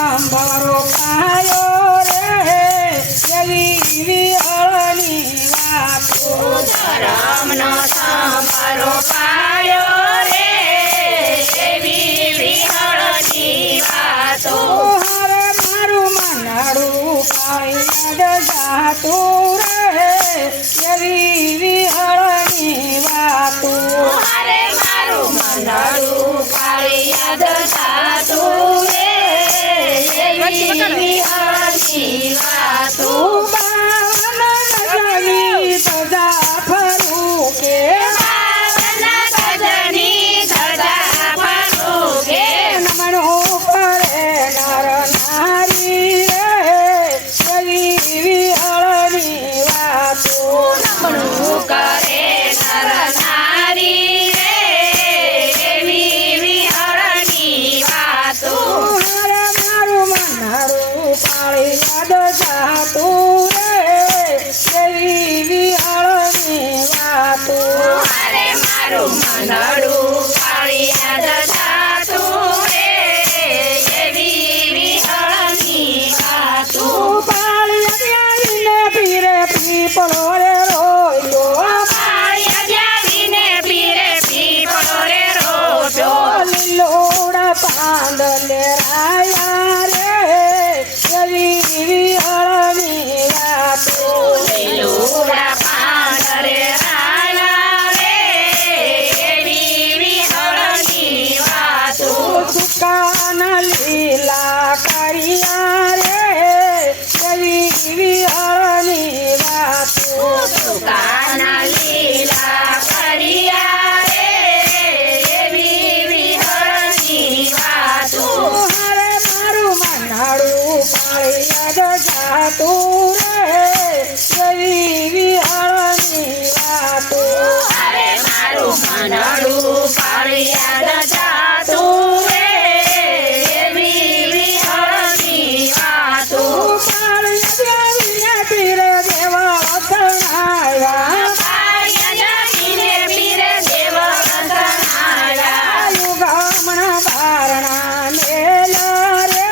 સાંભળો પાયો રે એવી વિહળની વાતો ધરમનો સાંભળો પાયો રે એવી વિહળની વાતો હારે મારું મનાડું પાળી યાદ જાતું રે એવી વિહળની વાતો મારે મારું મનડું પાળી યાદ જાતું રે એવી વિહળની વાતો બાવન ગજની ધજા ફરું કે બાવન ગજની ધજા ફરું કે નમણું પડે નર નારી રે એવી વિહળની વાતો નમણું કરે નર નારી રે એવી વિહળની વાતો હારે મારું મનાડું પાળી યાદ જાતું રે એવી વિહળની વાતો મારે મારું મનડું પાળી યાદ જાતું રે એવી વિહળની વાતો પાળી આવીને પીરે પીપળો રે રોયો પાળી જાવીને પીરે પીપળો રે રોજો લીલોડા પાંદલે રાયા રે એવી વિહળની વાતો લીલોડા પાંદરે રાયા રે એવી વિહળની વાતો સુકાના લીલા કરિયા રે એવી વિહળની વાતો સુકાના લીલા કરિયા રે એવી વિહળની વાતો હારે મારું મનાડું પાળી યાદ જાતું રે એવી વિહળની વાતો અરે મારું મનડું પાળી યાદ જાતું રે એવી વિહળની વાતો પાળી આવીને પીરે દેવા વતનાયા પાળી જાવીને પીરે દેવ વતનાયા યુગામણા બારણા મેલા રે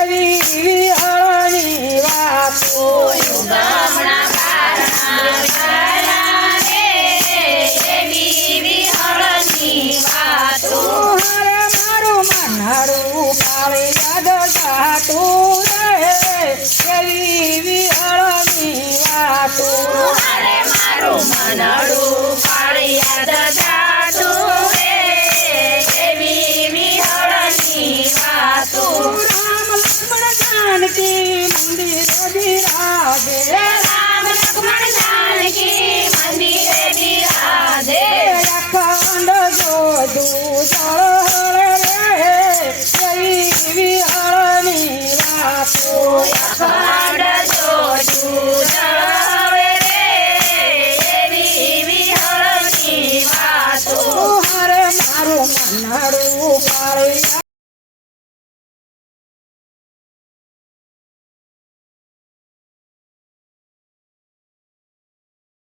એવી વિહળની વાતો ગામડા બારણા ગયા રે એવી વિહળની વાતો હારે મારું મનાડું પાળી યાદ જાતું રે એવી વિહળની વાતો અરે મારું મનડું પાળી યાદ જાતું રે એવી વિહળની વાતો રામ લક્ષ્મણ જાનકી મંદિરે બિરાજે રામ લક્ષ્મણ જાનકી મંદિરે બિરાજે અખંડ જોધું જળ રે એવી વિહળની વાતો અખંડ જોજુ જળાવે રે એવી વિહળની વાતો હારે મારું મનાડું પાળી